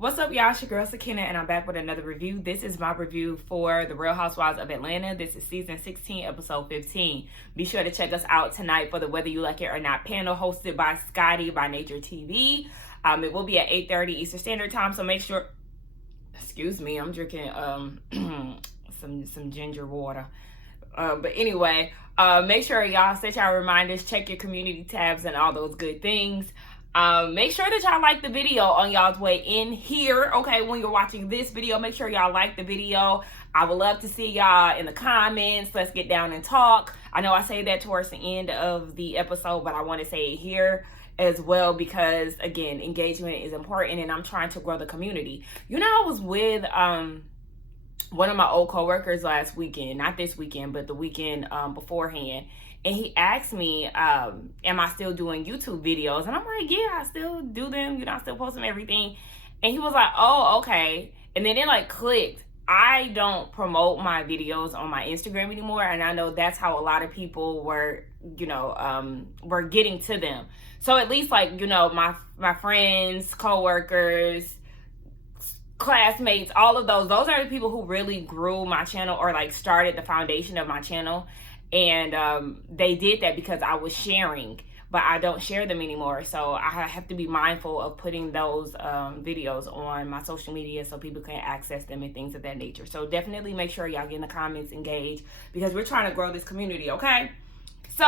What's up, y'all? It's your girl Sakina, and I'm back with another review. This is my review for The Real Housewives of Atlanta. This is season 16, episode 15. Be sure to check us out tonight for the Whether You Like It or Not panel hosted by Scotty by Nature TV. It will be at 8:30 Eastern Standard Time, so make sure. Excuse me, I'm drinking some ginger water. But anyway, make sure y'all set y'all reminders, check your community tabs, and all those good things. Make sure that y'all like the video on y'all's way in here. Okay, when you're watching this video, make sure y'all like the video. I would love to see y'all in the comments. Let's get down and talk. I know I say that towards the end of the episode, but I want to say it here as well because, again, engagement is important, and I'm trying to grow the community. You know, I was with one of my old coworkers last weekend, not this weekend, but the weekend beforehand. And he asked me, am I still doing YouTube videos? And I'm like, yeah, I still do them. You know, I still post them, everything. And he was like, oh, okay. And then it like clicked. I don't promote my videos on my Instagram anymore. And I know that's how a lot of people were, you know, were getting to them. So at least like, you know, my friends, coworkers, classmates, all of those are the people who really grew my channel or like started the foundation of my channel. And they did that because I was sharing, but I don't share them anymore. So I have to be mindful of putting those videos on my social media so people can access them and things of that nature. So definitely make sure y'all get in the comments, engage, because we're trying to grow this community, okay? So,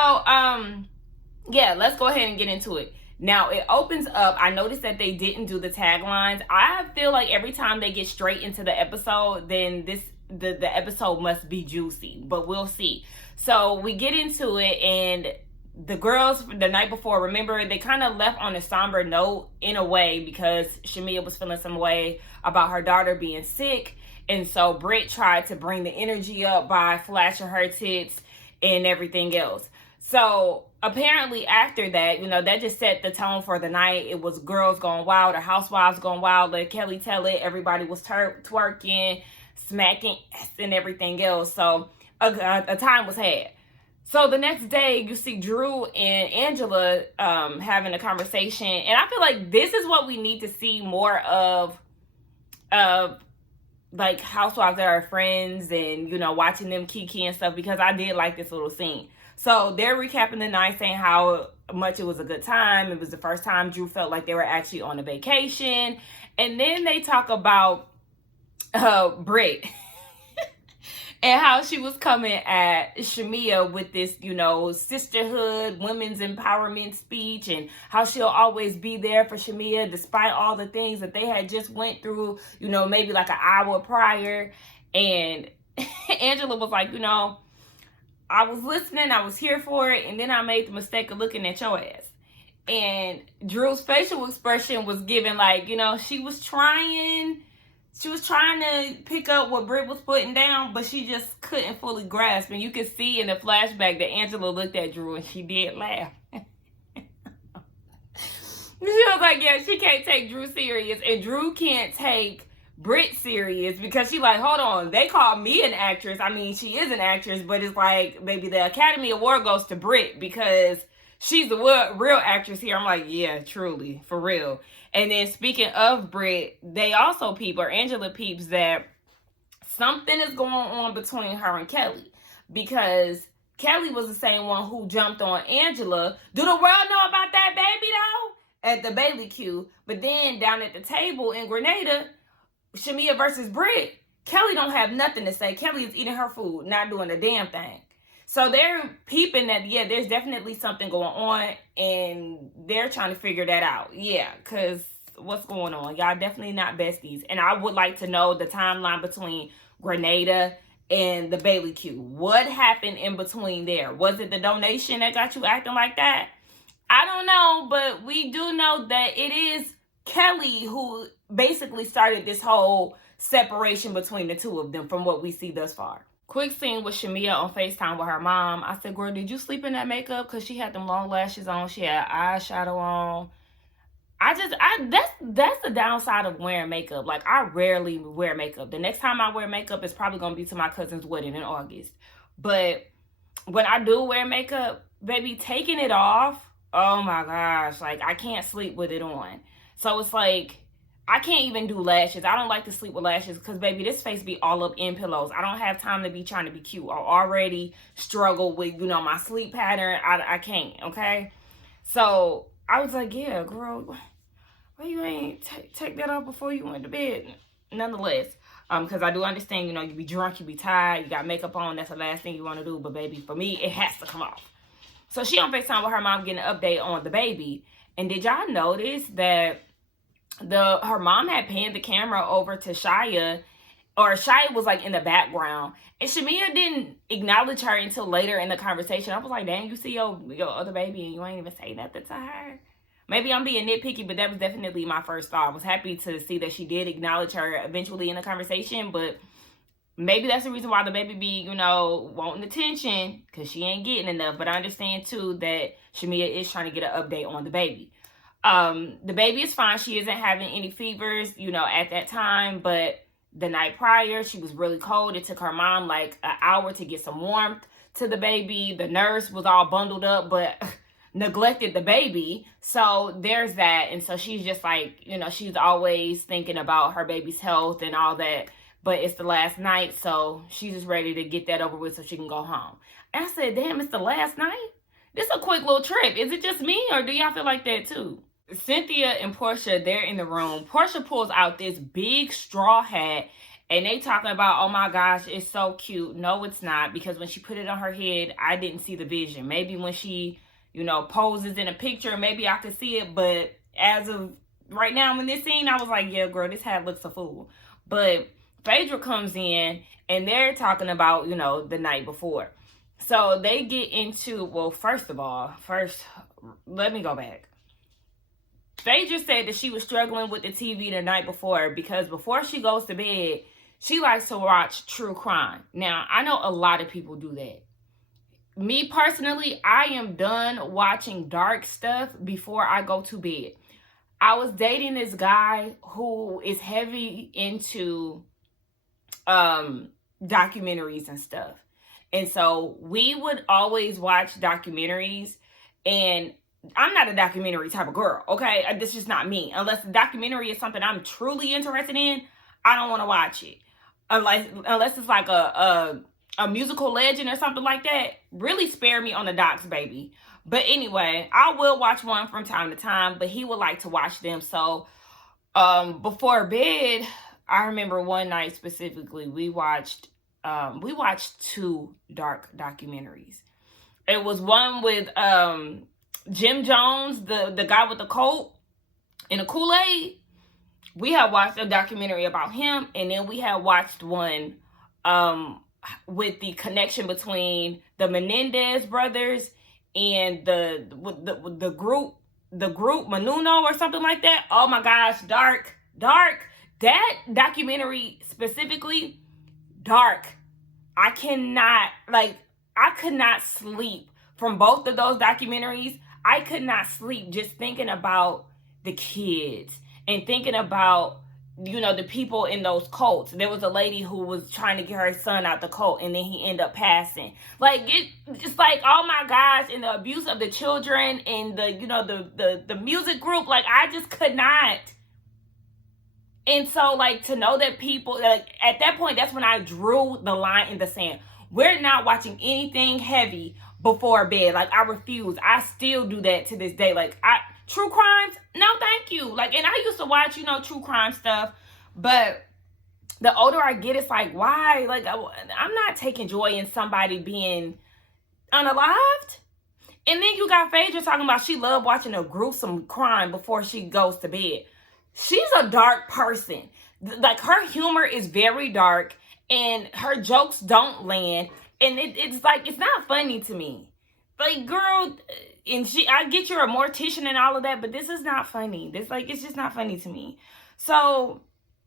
yeah, let's go ahead and get into it. Now, it opens up. I noticed that they didn't do the taglines. I feel like every time they get straight into the episode, then the episode must be juicy, but we'll see. So we get into it, and the girls the night before, remember, they kind of left on a somber note in a way because Shamia was feeling some way about her daughter being sick. And so Britt tried to bring the energy up by flashing her tits and everything else. So apparently after that, you know, that just set the tone for the night. It was girls going wild or housewives going wild. Let Kelly tell it. Everybody was twerking, smacking and everything else. So a time was had. So the next day, you see Drew and Angela having a conversation. And I feel like this is what we need to see more of like housewives that are friends and, you know, watching them kiki and stuff, because I did like this little scene. So they're recapping the night, saying how much it was a good time. It was the first time Drew felt like they were actually on a vacation. And then they talk about Britt and how she was coming at Shamia with this, you know, sisterhood, women's empowerment speech, and how she'll always be there for Shamia despite all the things that they had just went through, you know, maybe like an hour prior. And Angela was like, you know, I was listening, I was here for it, and then I made the mistake of looking at your ass. And Drew's facial expression was given like, you know, she was trying to pick up what Britt was putting down, but she just couldn't fully grasp. And you could see in the flashback that Angela looked at Drew and she did laugh. She was like, yeah, she can't take Drew serious, and Drew can't take Britt serious because she like, hold on, they call me an actress. I mean, she is an actress, but it's like maybe the Academy Award goes to Britt because she's the real actress here. I'm like, yeah, truly, for real. And then speaking of Britt, they also peep, or Angela peeps, that something is going on between her and Kelly, because Kelly was the same one who jumped on Angela. Do the world know about that baby though? At the Bailey Q. But then down at the table in Grenada, Shamia versus Britt, Kelly don't have nothing to say. Kelly is eating her food, not doing a damn thing. So they're peeping that, yeah, there's definitely something going on, and they're trying to figure that out. Yeah, because what's going on? Y'all definitely not besties. And I would like to know the timeline between Grenada and the Bailey Q. What happened in between there? Was it the donation that got you acting like that? I don't know, but we do know that it is Kelly who basically started this whole separation between the two of them from what we see thus far. Quick scene with Shamia on FaceTime with her mom. I said, girl, did you sleep in that makeup? Because she had them long lashes on. She had eyeshadow on. That's the downside of wearing makeup. Like, I rarely wear makeup. The next time I wear makeup is probably going to be to my cousin's wedding in August. But when I do wear makeup, baby, taking it off, oh my gosh, like, I can't sleep with it on. So it's like, I can't even do lashes. I don't like to sleep with lashes because, baby, this face be all up in pillows. I don't have time to be trying to be cute. I already struggle with, my sleep pattern. I can't, okay? So I was like, yeah, girl, why you ain't take that off before you went to bed? Nonetheless, because I do understand, you be drunk, you be tired, you got makeup on. That's the last thing you want to do. But, baby, for me, it has to come off. So she on FaceTime with her mom getting an update on the baby. And did y'all notice that her mom had panned the camera over to Shia, or Shia was like in the background, and Shamia didn't acknowledge her until later in the conversation. I was like, dang, you see your other baby and you ain't even say nothing to her? Maybe I'm being nitpicky, but that was definitely my first thought. I was happy to see that she did acknowledge her eventually in the conversation, but maybe that's the reason why the baby be, wanting attention, because she ain't getting enough. But I understand too that Shamia is trying to get an update on the baby. The baby is fine. She isn't having any fevers, at that time. But the night prior, she was really cold. It took her mom like an hour to get some warmth to the baby. The nurse was all bundled up, but neglected the baby. So there's that. And so she's just like, she's always thinking about her baby's health and all that. But it's the last night, so she's just ready to get that over with so she can go home. And I said, damn, it's the last night? This is a quick little trip. Is it just me, or do y'all feel like that too? Cynthia and Portia, they're in the room. Portia pulls out this big straw hat, and they talking about, oh my gosh, it's so cute. No, it's not, because when she put it on her head, I didn't see the vision. Maybe when she, poses in a picture, maybe I could see it, but as of right now in this scene, I was like, yeah, girl, this hat looks a fool. But Phaedra comes in, and they're talking about, the night before. So they get into, well, first, let me go back. Phaedra said that she was struggling with the TV the night before because before she goes to bed, she likes to watch true crime. Now, I know a lot of people do that. Me personally, I am done watching dark stuff before I go to bed. I was dating this guy who is heavy into documentaries and stuff. And so we would always watch documentaries, and I'm not a documentary type of girl, okay? This is just not me. Unless the documentary is something I'm truly interested in, I don't want to watch it. Unless it's like a musical legend or something like that. Really spare me on the docs, baby. But anyway, I will watch one from time to time, but he would like to watch them. So before bed, I remember one night specifically, we watched 2 dark documentaries. It was one with Jim Jones, the guy with the coat and the Kool-Aid. We had watched a documentary about him, and then we had watched one with the connection between the Menendez brothers and the group Menuno or something like that. Oh my gosh, dark. That documentary specifically, dark. I could not sleep from both of those documentaries. I could not sleep just thinking about the kids and thinking about, the people in those cults. There was a lady who was trying to get her son out the cult, and then he ended up passing. It's like, oh my gosh, and the abuse of the children and the music group. I just could not. And so, to know that people, at that point, that's when I drew the line in the sand. We're not watching anything heavy before bed. I refuse. I still do that to this day. True crimes, no thank you. And I used to watch, true crime stuff. But the older I get, it's why? I'm not taking joy in somebody being unalived. And then you got Phaedra talking about she loved watching a gruesome crime before she goes to bed. She's a dark person. Her humor is very dark, and her jokes don't land. And it's not funny to me. Girl, and I get you're a mortician and all of that, but this is not funny. It's just not funny to me. So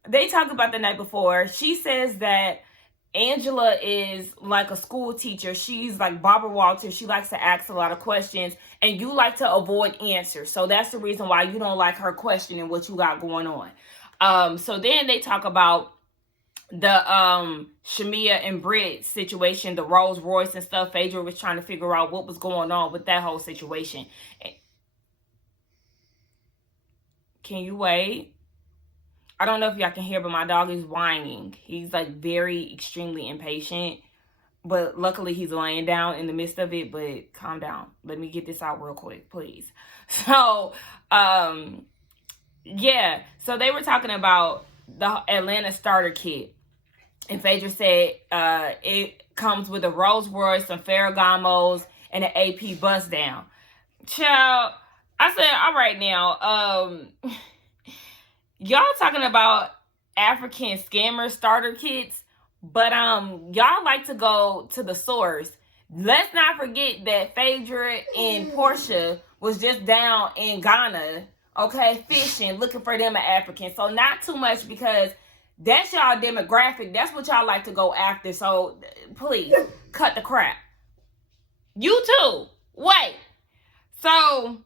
they talk about the night before. She says that Angela is like a school teacher. She's like Barbara Walters. She likes to ask a lot of questions, and you like to avoid answers. So that's the reason why you don't like her questioning what you got going on. So then they talk about the Shamia and Britt situation, the Rolls Royce and stuff. Phaedra was trying to figure out what was going on with that whole situation. Can you wait? I don't know if y'all can hear, but my dog is whining. He's like very extremely impatient. But luckily he's laying down in the midst of it. But calm down. Let me get this out real quick, please. So, yeah. So they were talking about the Atlanta starter kit. And Phaedra said it comes with a Rolls Royce, some Ferragamos, and an AP bust down. Child, I said, all right now, y'all talking about African scammer starter kits, but y'all like to go to the source. Let's not forget that Phaedra and Portia was just down in Ghana, okay, fishing, looking for them an African. So not too much, because that's y'all demographic. That's what y'all like to go after. So please cut the crap. You too. Wait. So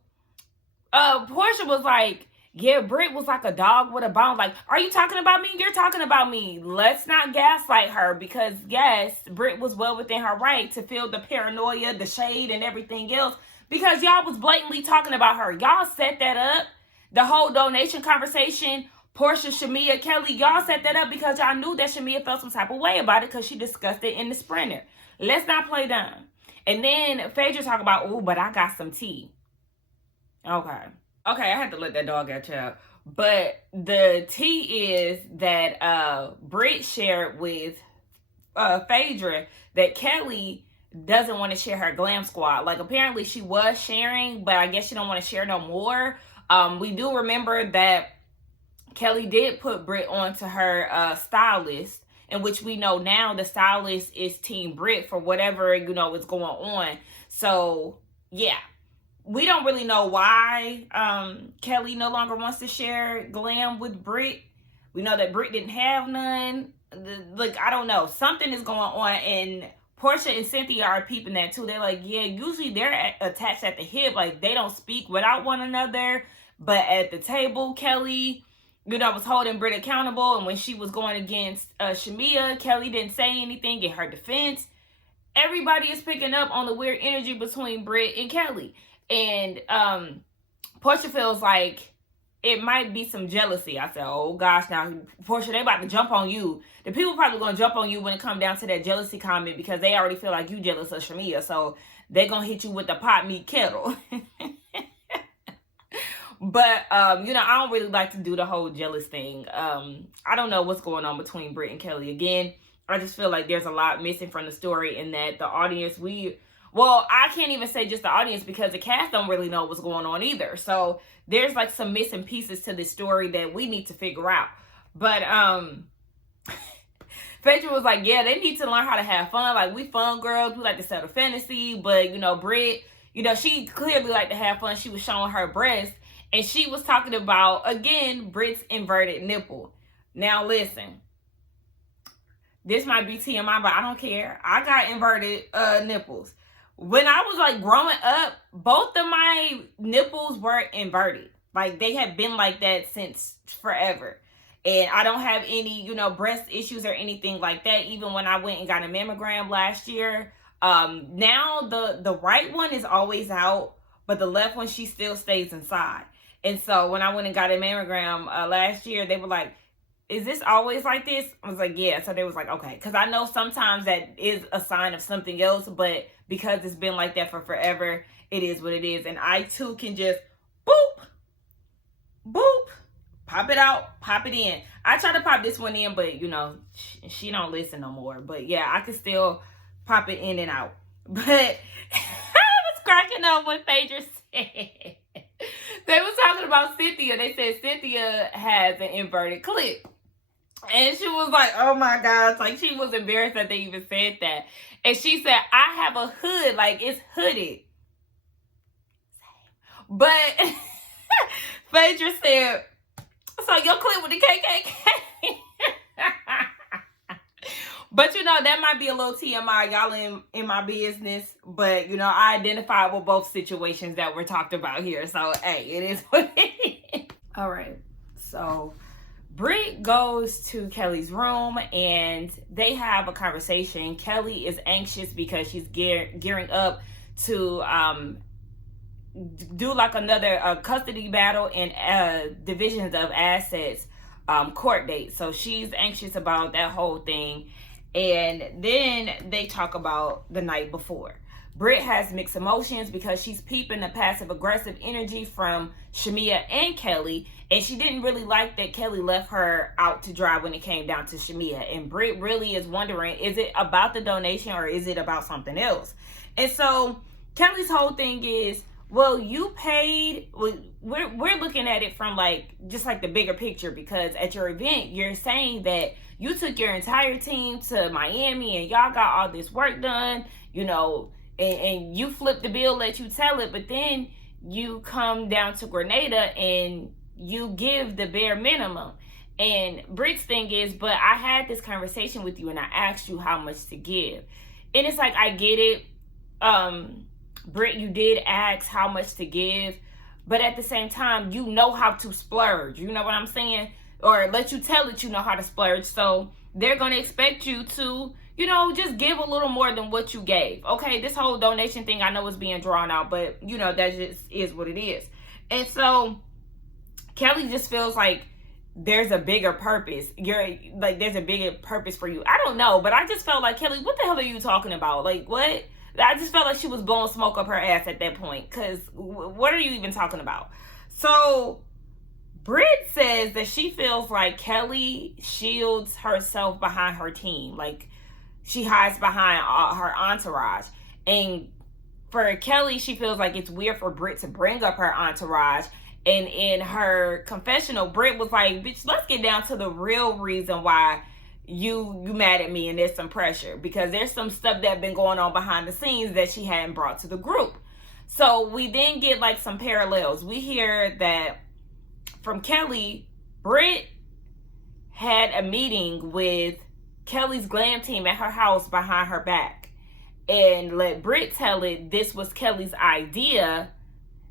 Portia was like, yeah, Britt was like a dog with a bone. Like, are you talking about me? You're talking about me. Let's not gaslight her, because yes, Britt was well within her right to feel the paranoia, the shade, and everything else, because y'all was blatantly talking about her. Y'all set that up. The whole donation conversation, Portia, Shamia, Kelly, y'all set that up because y'all knew that Shamia felt some type of way about it because she discussed it in the Sprinter. Let's not play dumb. And then Phaedra talk about, oh, but I got some tea. Okay, I had to let that dog out, child. But the tea is that Britt shared with Phaedra that Kelly doesn't want to share her glam squad. Like, apparently she was sharing, but I guess she don't want to share no more. We do remember that Kelly did put Britt onto her stylist, in which we know now the stylist is Team Britt for whatever, is going on. So, yeah. We don't really know why Kelly no longer wants to share glam with Britt. We know that Britt didn't have none. I don't know. Something is going on, and Portia and Cynthia are peeping that too. They're like, yeah, usually they're attached at the hip. Like, they don't speak without one another. But at the table, Kelly, was holding Britt accountable. And when she was going against Shamia, Kelly didn't say anything in her defense. Everybody is picking up on the weird energy between Britt and Kelly. And Portia feels like it might be some jealousy. I said, oh gosh, now Portia, they about to jump on you. The people probably gonna jump on you when it come down to that jealousy comment, because they already feel like you jealous of Shamia. So they're gonna hit you with the pot meat kettle. But I don't really like to do the whole jealous thing. I don't know what's going on between Britt and Kelly. Again, I just feel like there's a lot missing from the story, and that the audience, I can't even say just the audience, because the cast don't really know what's going on either. So there's like some missing pieces to this story that we need to figure out. But Phaedra was like, yeah, they need to learn how to have fun. Like, we fun girls, we like to settle fantasy. But Britt, she clearly liked to have fun. She was showing her breast, and she was talking about, again, Britt's inverted nipple. Now listen, this might be TMI, but I don't care. I got inverted nipples. When I was like growing up, both of my nipples were inverted. Like, they have been like that since forever. And I don't have any, breast issues or anything like that. Even when I went and got a mammogram last year. Now the right one is always out, but the left one, she still stays inside. And so when I went and got a mammogram last year, they were like, is this always like this? I was like, yeah. So they was like, okay. Because I know sometimes that is a sign of something else, but because it's been like that for forever, it is what it is. And I too can just boop, boop, pop it out, pop it in. I try to pop this one in, but she don't listen no more. But yeah, I can still pop it in and out. But I was cracking up when Phaedra said, they was talking about Cynthia. They said Cynthia has an inverted clit. And she was like, oh my gosh. Like, she was embarrassed that they even said that. And she said, I have a hood. Like, it's hooded. But Phaedra said, so your clit with the KKK? But that might be a little TMI. Y'all in my business. But, I identified with both situations that were talked about here. So, hey, it is what it is. All right. So Britt goes to Kelly's room and they have a conversation. Kelly is anxious because she's gearing up to do like another custody battle and divisions of assets court date. So she's anxious about that whole thing. And then they talk about the night before. Britt has mixed emotions because she's peeping the passive aggressive energy from Shamia and Kelly, and she didn't really like that Kelly left her out to dry when it came down to Shamia. And Britt really is wondering, is it about the donation or is it about something else? And so Kelly's whole thing is, well, you paid. We're looking at it from like just like the bigger picture, because at your event you're saying that you took your entire team to Miami and y'all got all this work done, you know, and you flip the bill, let you tell it, but then you come down to Grenada and you give the bare minimum. And Britt's thing is, but I had this conversation with you and I asked you how much to give. And it's like, I get it. Britt, you did ask how much to give, but at the same time, you know how to splurge. You know what I'm saying? Or let you tell it you know how to splurge. So they're going to expect you to, you know, just give a little more than what you gave. Okay, this whole donation thing, I know is being drawn out, but, you know, that just is what it is. And so Kelly just feels like there's a bigger purpose. There's a bigger purpose for you. I don't know, but I just felt like, Kelly, what the hell are you talking about? Like, what? I just felt like she was blowing smoke up her ass at that point, because what are you even talking about? So Britt says that she feels like Kelly shields herself behind her team. Like, she hides behind her entourage. And for Kelly, she feels like it's weird for Britt to bring up her entourage. And in her confessional, Britt was like, bitch, let's get down to the real reason why you mad at me and there's some pressure. Because there's some stuff that been going on behind the scenes that she hadn't brought to the group. So we then get like some parallels. We hear that from Kelly, Britt had a meeting with Kelly's glam team at her house behind her back and let Britt tell it this was Kelly's idea,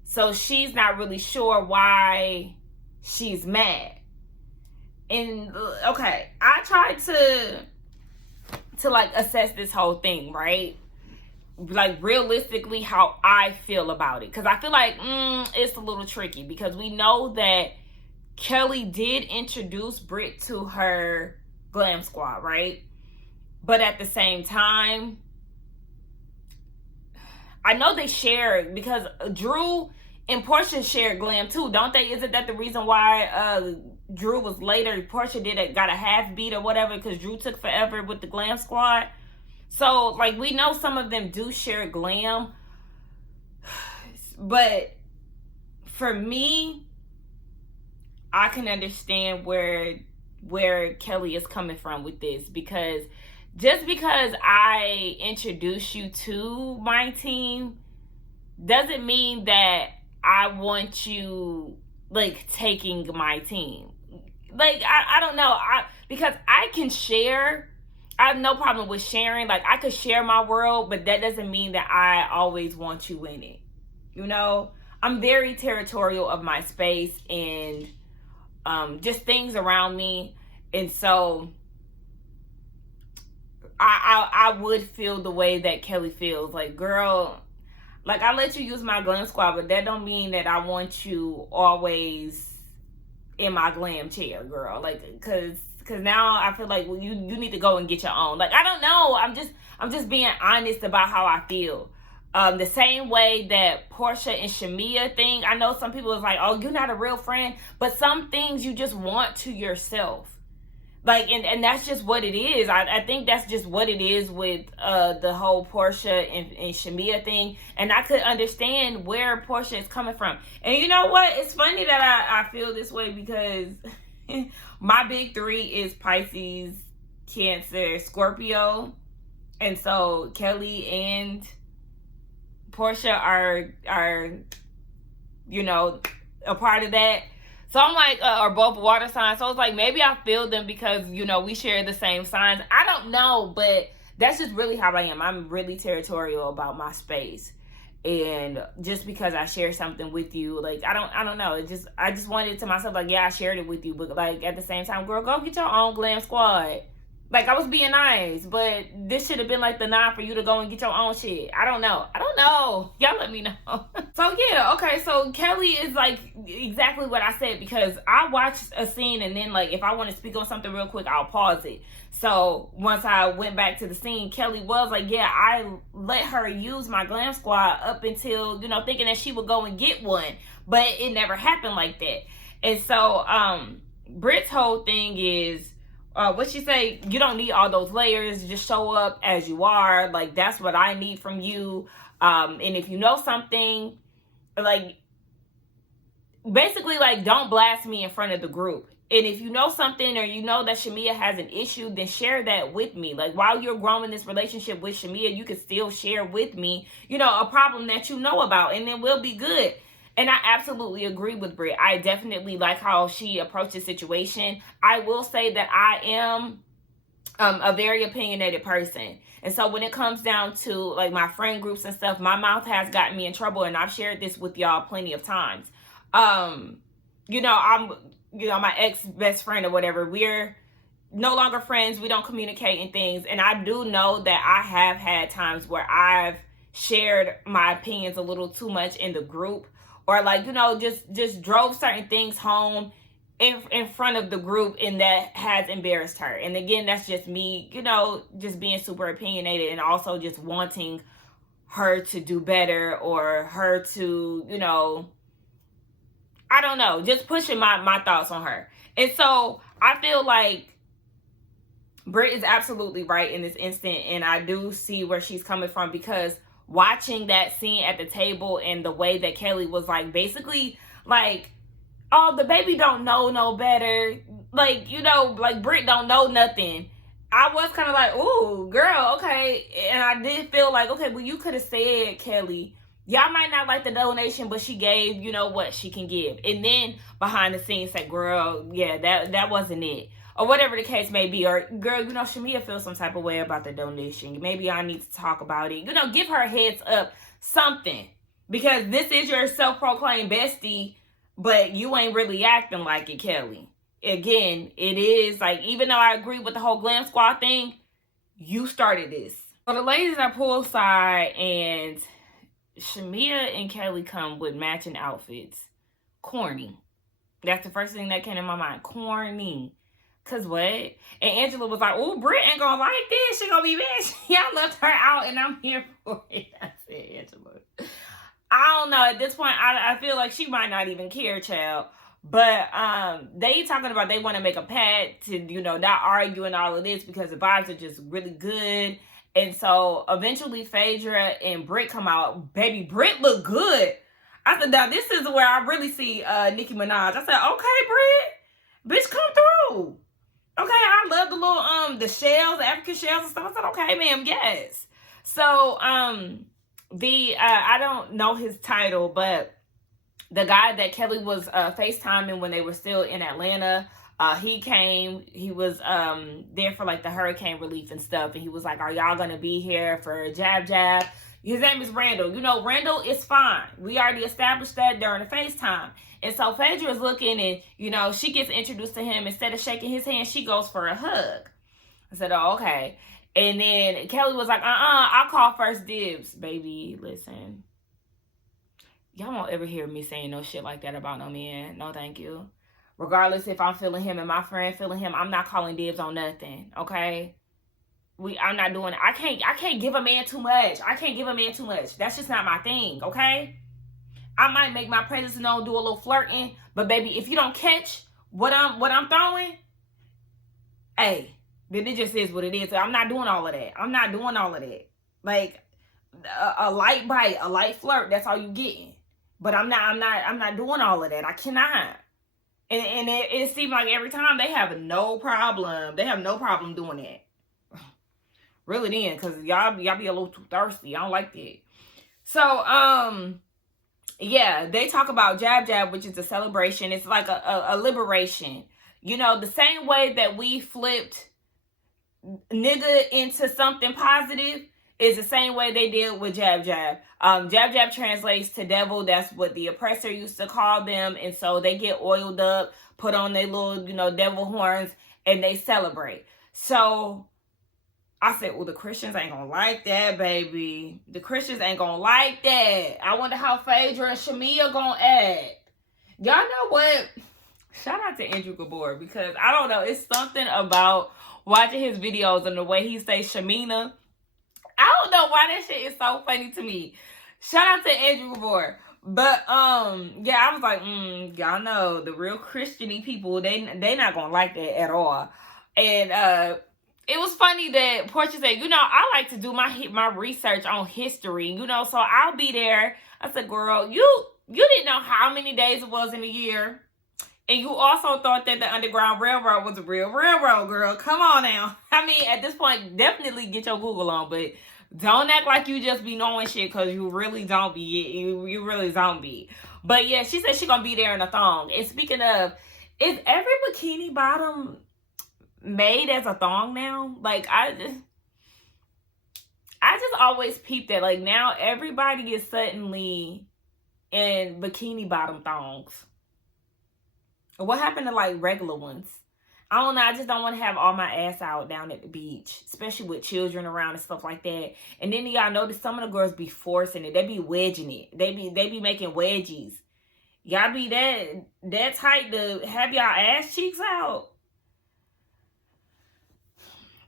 so she's not really sure why she's mad. And okay, I tried to like assess this whole thing, right? Like realistically how I feel about it, because I feel like it's a little tricky, because we know that Kelly did introduce Britt to her glam squad, right? But at the same time, I know they share, because Drew and Portia share glam too, don't they? Isn't that the reason why Drew was later? Portia got a half beat or whatever, because Drew took forever with the glam squad. So like, we know some of them do share glam, but for me, I can understand where Kelly is coming from with this, because just because I introduce you to my team doesn't mean that I want you like taking my team. Like, I don't know. Because I can share. I have no problem with sharing. Like, I could share my world, but that doesn't mean that I always want you in it. You know, I'm very territorial of my space and just things around me. And so I would feel the way that Kelly feels. Like, girl, like, I let you use my glam squad, but that don't mean that I want you always in my glam chair, girl. Like, cause now I feel like, well, you need to go and get your own. Like, I don't know. I'm just being honest about how I feel. The same way that Portia and Shamia thing, I know some people is like, oh, you're not a real friend, but some things you just want to yourself. Like, and that's just what it is. I think that's just what it is with the whole Portia and Shamia thing. And I could understand where Portia is coming from. And you know what? It's funny that I feel this way, because my big three is Pisces, Cancer, Scorpio. And so Kelly and Portia are, you know, a part of that. So I'm like, are both water signs. So it's like, maybe I feel them because, you know, we share the same signs. I don't know, but that's just really how I am. I'm really territorial about my space. And just because I share something with you, like, I don't know. I just wanted to myself, like, yeah, I shared it with you. But, like, at the same time, girl, go get your own glam squad. Like, I was being nice, but this should have been like the 9 for you to go and get your own shit. I don't know. Y'all let me know. So, yeah, okay. So, Kelly is like exactly what I said, because I watched a scene and then, like, if I want to speak on something real quick, I'll pause it. So, once I went back to the scene, Kelly was like, yeah, I let her use my glam squad up until, thinking that she would go and get one. But it never happened like that. And so, Britt's whole thing is, what she say, you don't need all those layers, just show up as you are. Like, that's what I need from you. And if you know something, like, basically, like, don't blast me in front of the group. And if you know something, or you know that Shamia has an issue, then share that with me. Like, while you're growing this relationship with Shamia, you can still share with me, a problem that you know about, and then we'll be good. And I absolutely agree with Britt. I definitely like how she approached the situation. I will say that I am a very opinionated person. And so when it comes down to, like, my friend groups and stuff, my mouth has gotten me in trouble. And I've shared this with y'all plenty of times. I'm, my ex-best friend or whatever, we're no longer friends. We don't communicate and things. And I do know that I have had times where I've shared my opinions a little too much in the group. Or, like, just drove certain things home in front of the group, and that has embarrassed her. And again, that's just me, just being super opinionated, and also just wanting her to do better, or her to, I don't know, just pushing my thoughts on her. And so I feel like Britt is absolutely right in this instant, and I do see where she's coming from, because watching that scene at the table and the way that Kelly was, like, basically, like, oh, the baby don't know no better. Like, like, Britt don't know nothing. I was kind of like, ooh, girl, okay. And I did feel like, okay, well, you could have said, Kelly, y'all might not like the donation, but she gave, what she can give. And then behind the scenes said, girl, yeah, that wasn't it. Or whatever the case may be. Or, girl, Shamia feels some type of way about the donation. Maybe I need to talk about it. Give her a heads up. Something. Because this is your self-proclaimed bestie, but you ain't really acting like it, Kelly. Again, it is, like, even though I agree with the whole glam squad thing, you started this. So the ladies are poolside, and Shamia and Kelly come with matching outfits. Corny. That's the first thing that came in my mind. Corny. Cause what? And Angela was like, oh, Britt ain't gonna like this. She gonna be mad. Y'all left her out, and I'm here for it. I said, Angela. I don't know. At this point, I feel like she might not even care, child. But they talking about they want to make a pact to, not argue and all of this, because the vibes are just really good. And so eventually Phaedra and Britt come out. Baby, Britt look good. I said, now this is where I really see Nicki Minaj. I said, okay, Britt, bitch, come through. Okay, I love the little, the shells, the African shells and stuff. I said, okay, ma'am, yes. So, I don't know his title, but the guy that Kelly was FaceTiming when they were still in Atlanta, he came. He was there for, like, the hurricane relief and stuff. And he was like, are y'all going to be here for Jab Jab? His name is Randall. Randall is fine. We already established that during the FaceTime. And so Phaedra is looking, and, she gets introduced to him. Instead of shaking his hand, she goes for a hug. I said, oh, okay. And then Kelly was like, I'll call first dibs. Baby, listen. Y'all won't ever hear me saying no shit like that about no man. No, thank you. Regardless if I'm feeling him and my friend feeling him, I'm not calling dibs on nothing, okay? I'm not doing it. I can't give a man too much. That's just not my thing, okay? I might make my presence known, do a little flirting, but baby, if you don't catch what I'm throwing, hey, then it just is what it is. I'm not doing all of that. Like, a light bite, a light flirt, that's all you getting. But I'm not doing all of that. I cannot. And it seems like every time they have no problem. They have no problem doing that. Really then, because y'all be a little too thirsty. I don't like that. So, yeah, they talk about Jab Jab, which is a celebration. It's like a liberation. The same way that we flipped nigga into something positive is the same way they did with Jab Jab. Jab Jab translates to devil. That's what the oppressor used to call them. And so they get oiled up, put on their little, devil horns, and they celebrate. So I said, well, the Christians ain't gonna like that, baby. The Christians ain't gonna like that. I wonder how Phaedra and Shamia gonna act. Y'all know what? Shout out to Andrew Gabor, because I don't know. It's something about watching his videos and the way he says Shamina. I don't know why that shit is so funny to me. Shout out to Andrew Gabor. But yeah, I was like, y'all know the real Christian-y people, they not gonna like that at all. And it was funny that Portia said, you know, I like to do my research on history, you know, so I'll be there. I said, girl, you didn't know how many days it was in a year. And you also thought that the Underground Railroad was a real railroad, girl. Come on now. I mean, at this point, definitely get your Google on, but don't act like you just be knowing shit, because you really don't be. You really don't be. But yeah, she said she gonna be there in a thong. And speaking of, is every bikini bottom made as a thong now? Like, I just always peep that. Like, now everybody is suddenly in bikini bottom thongs. What happened to like regular ones? I don't know. I just don't want to have all my ass out down at the beach, especially with children around and stuff like that. And then y'all notice some of the girls be forcing it. They be wedging it. They be making wedgies. Y'all be that tight to have y'all ass cheeks out.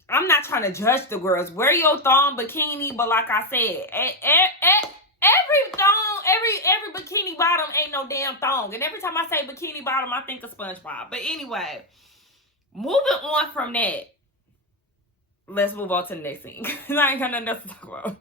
I'm not trying to judge the girls. Wear your thong bikini, but like I said, every thong, every bikini bottom ain't no damn thong. And every time I say bikini bottom, I think of SpongeBob. But anyway, moving on from that, let's move on to the next thing. I ain't got nothing else to talk about.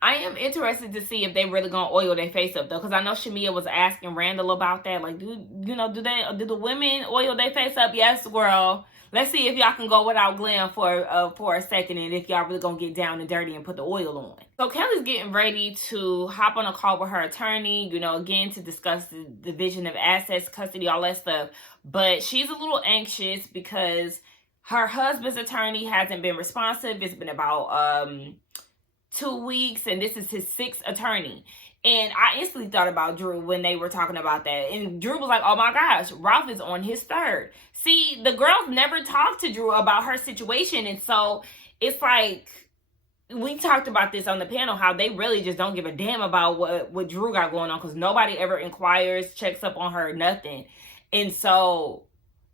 I am interested to see if they really gonna oil their face up though, because I know Shamia was asking Randall about that. Like, do the women oil their face up? Yes, girl. Let's see if y'all can go without glam for a second, and if y'all really gonna get down and dirty and put the oil on. So Kelly's getting ready to hop on a call with her attorney, you know, again to discuss the division of assets, custody, all that stuff. But she's a little anxious because her husband's attorney hasn't been responsive. It's been about 2 weeks, and this is his 6th attorney. And I instantly thought about Drew when they were talking about that. And Drew was like, oh my gosh, Ralph is on his 3rd. See, the girls never talked to Drew about her situation. And so it's like, we talked about this on the panel, how they really just don't give a damn about what Drew got going on, because nobody ever inquires, checks up on her, nothing. And so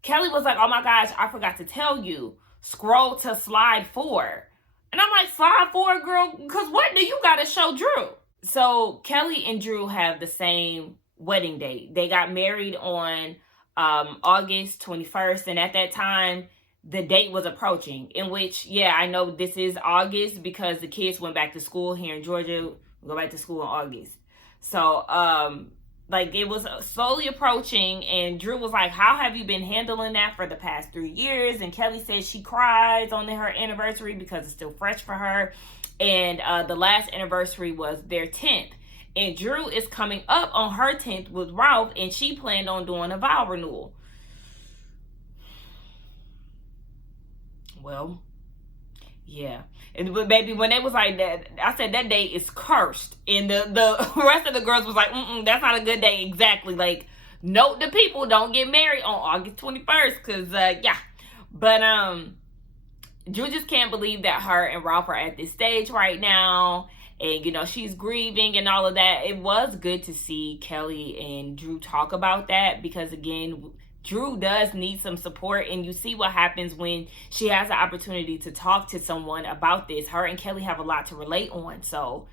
Kelly was like, oh my gosh, I forgot to tell you. Scroll to slide 4. And I'm like, slide 4, girl? Because what do you got to show Drew? So Kelly and Drew have the same wedding date. They got married on August 21st. And at that time, the date was approaching. In which, yeah, I know this is August because the kids went back to school here in Georgia. We go back to school in August. So, like, it was slowly approaching. And Drew was like, how have you been handling that for the past 3 years? And Kelly said she cries on her anniversary because it's still fresh for her. And the last anniversary was their 10th. And Drew is coming up on her 10th with Ralph, and she planned on doing a vow renewal. Well, yeah. But baby, when they was like that, I said that day is cursed. And the rest of the girls was like, that's not a good day exactly. Like, note the people don't get married on August 21st. Because, yeah. But, Drew just can't believe that her and Ralph are at this stage right now. And, you know, she's grieving and all of that. It was good to see Kelly and Drew talk about that. Because, again, Drew does need some support. And you see what happens when she has the opportunity to talk to someone about this. Her and Kelly have a lot to relate on. So,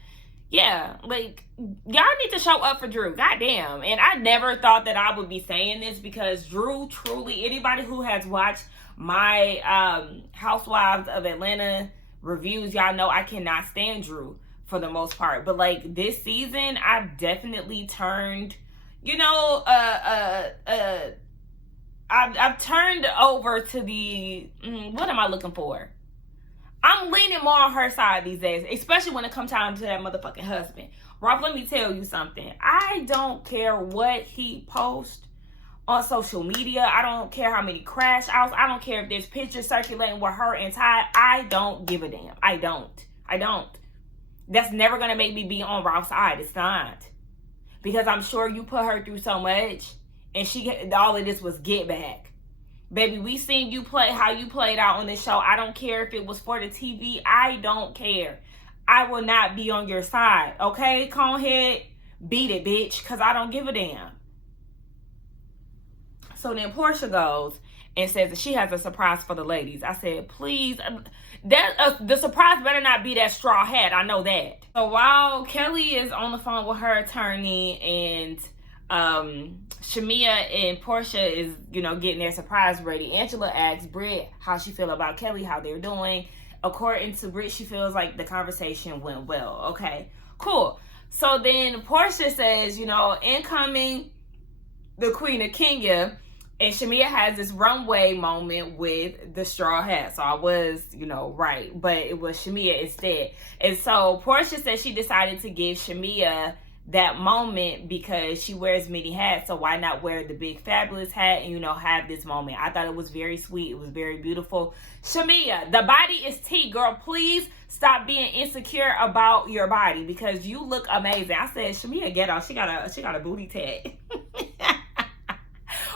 yeah, like, y'all need to show up for Drew. Goddamn. And I never thought that I would be saying this, because Drew truly, anybody who has watched my Housewives of Atlanta reviews, y'all know I cannot stand Drew for the most part. But like this season, I've definitely turned, you know, I've turned over to the, what am I looking for? I'm leaning more on her side these days, especially when it comes time to that motherfucking husband. Ralph, let me tell you something. I don't care what he posts on social media. I don't care how many crash outs. I don't care if there's pictures circulating with her and Ty. I don't give a damn. I don't. That's never going to make me be on Ralph's side. It's not. Because I'm sure you put her through so much, and all of this was get back. Baby, we seen you play how you played out on this show. I don't care if it was for the TV. I don't care. I will not be on your side. Okay? Come ahead, beat it, bitch, because I don't give a damn. So then Portia goes and says that she has a surprise for the ladies. I said, please, the surprise better not be that straw hat. I know that. So while Kelly is on the phone with her attorney and Shamia and Portia is, getting their surprise ready, Angela asks Britt how she feel about Kelly, how they're doing. According to Britt, she feels like the conversation went well. Okay, cool. So then Portia says, incoming the Queen of Kenya. And Shamia has this runway moment with the straw hat. So I was, right. But it was Shamia instead. And so Portia said she decided to give Shamia that moment because she wears many hats. So why not wear the big fabulous hat and, have this moment? I thought it was very sweet. It was very beautiful. Shamia, the body is tea, girl. Please stop being insecure about your body because you look amazing. I said, Shamia, get off. She got a booty tag.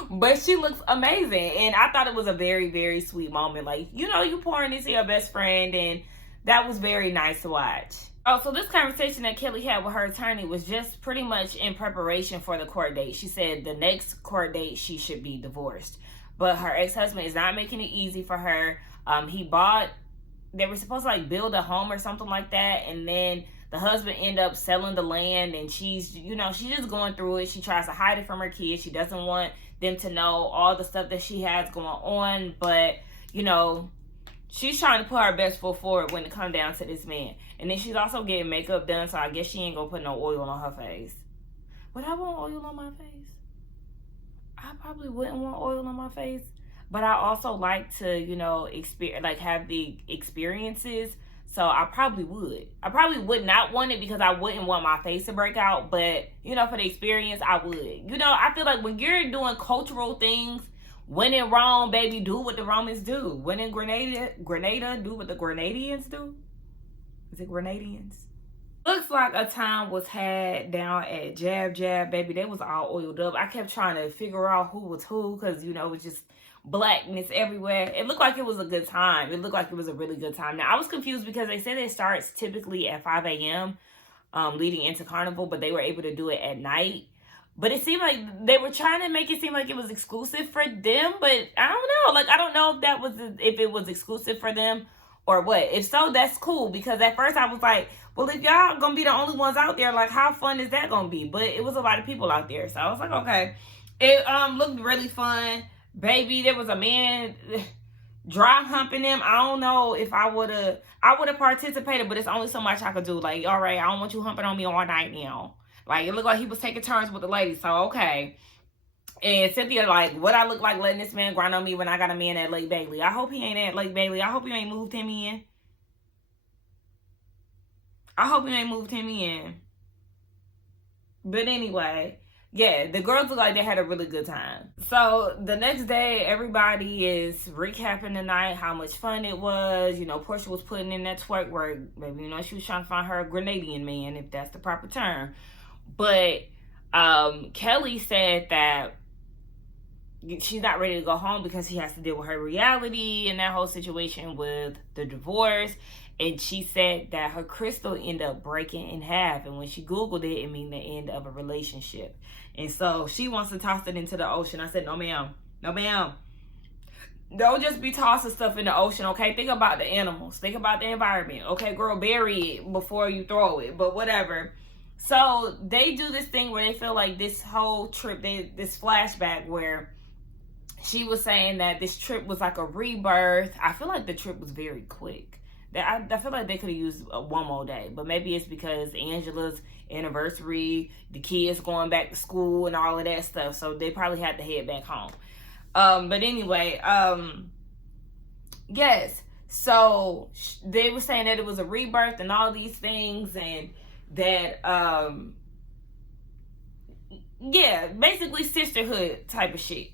But she looks amazing. And I thought it was a very, very sweet moment. Like, you pouring into your best friend. And that was very nice to watch. Oh, so this conversation that Kelly had with her attorney was just pretty much in preparation for the court date. She said the next court date, she should be divorced. But her ex-husband is not making it easy for her. They were supposed to build a home or something like that. And then the husband ended up selling the land. And she's just going through it. She tries to hide it from her kids. She doesn't want them to know all the stuff that she has going on, but she's trying to put her best foot forward when it comes down to this man. And then she's also getting makeup done, so I guess she ain't gonna put no oil on her face. Would I want oil on my face? I probably wouldn't want oil on my face, but I also like to have the experiences. So I probably would. I probably would not want it because I wouldn't want my face to break out. But, for the experience, I would. I feel like when you're doing cultural things, when in Rome, baby, do what the Romans do. When in Grenada, do what the Grenadians do. Is it Grenadians? Looks like a time was had down at Jab Jab, baby. They was all oiled up. I kept trying to figure out who was who because, it was just blackness everywhere. It looked like it was a good time. It looked like it was a really good time. Now, I was confused because they said it starts typically at 5 a.m. Leading into Carnival, but they were able to do it at night. But it seemed like they were trying to make it seem like it was exclusive for them, but I don't know. I don't know if it was exclusive for them or what. If so, that's cool because at first I was like, well, if y'all gonna be the only ones out there, how fun is that gonna be? But it was a lot of people out there, so I was like, okay. It looked really fun. Baby, there was a man dry humping them. I don't know if I would have participated, but it's only so much I could do. All right, I don't want you humping on me all night now. It looked like he was taking turns with the ladies, so okay. And Cynthia, what I look like letting this man grind on me when I got a man at Lake Bailey. I hope he ain't at Lake Bailey. I hope you ain't moved him in. But anyway, yeah, the girls look like they had a really good time. So the next day, everybody is recapping the night, how much fun it was. Portia was putting in that twerk work. Maybe, she was trying to find her a Grenadian man, if that's the proper term. But Kelly said that she's not ready to go home because she has to deal with her reality and that whole situation with the divorce. And she said that her crystal ended up breaking in half. And when she Googled it, it means the end of a relationship. And so she wants to toss it into the ocean. I said, no, ma'am. No, ma'am. Don't just be tossing stuff in the ocean, okay? Think about the animals. Think about the environment. Okay, girl, bury it before you throw it. But whatever. So they do this thing where they feel like this whole trip, this flashback where she was saying that this trip was like a rebirth. I feel like the trip was very quick. I feel like they could have used one more day, but maybe it's because Angela's anniversary, the kids going back to school and all of that stuff, so they probably had to head back home. But anyway, yes, so they were saying that it was a rebirth and all these things, and that yeah, basically sisterhood type of shit.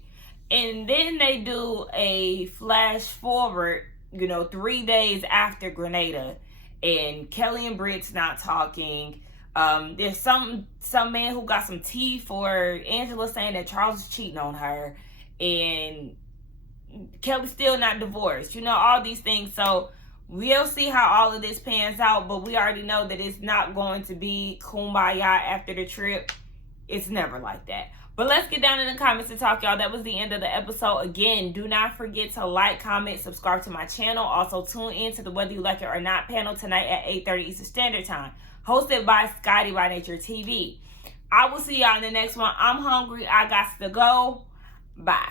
And then they do a flash forward, 3 days after Grenada, and Kelly and Britt's not talking. There's some man who got some tea for Angela saying that Charles is cheating on her, and Kelly's still not divorced. You know, all these things. So we'll see how all of this pans out, but we already know that it's not going to be kumbaya after the trip. It's never like that. But let's get down in the comments and talk, y'all. That was the end of the episode. Again, do not forget to like, comment, subscribe to my channel. Also, tune in to the Whether You Like It or Not panel tonight at 8:30 Eastern Standard Time, hosted by Scotty by Nature TV. I will see y'all in the next one. I'm hungry. I got to go. Bye.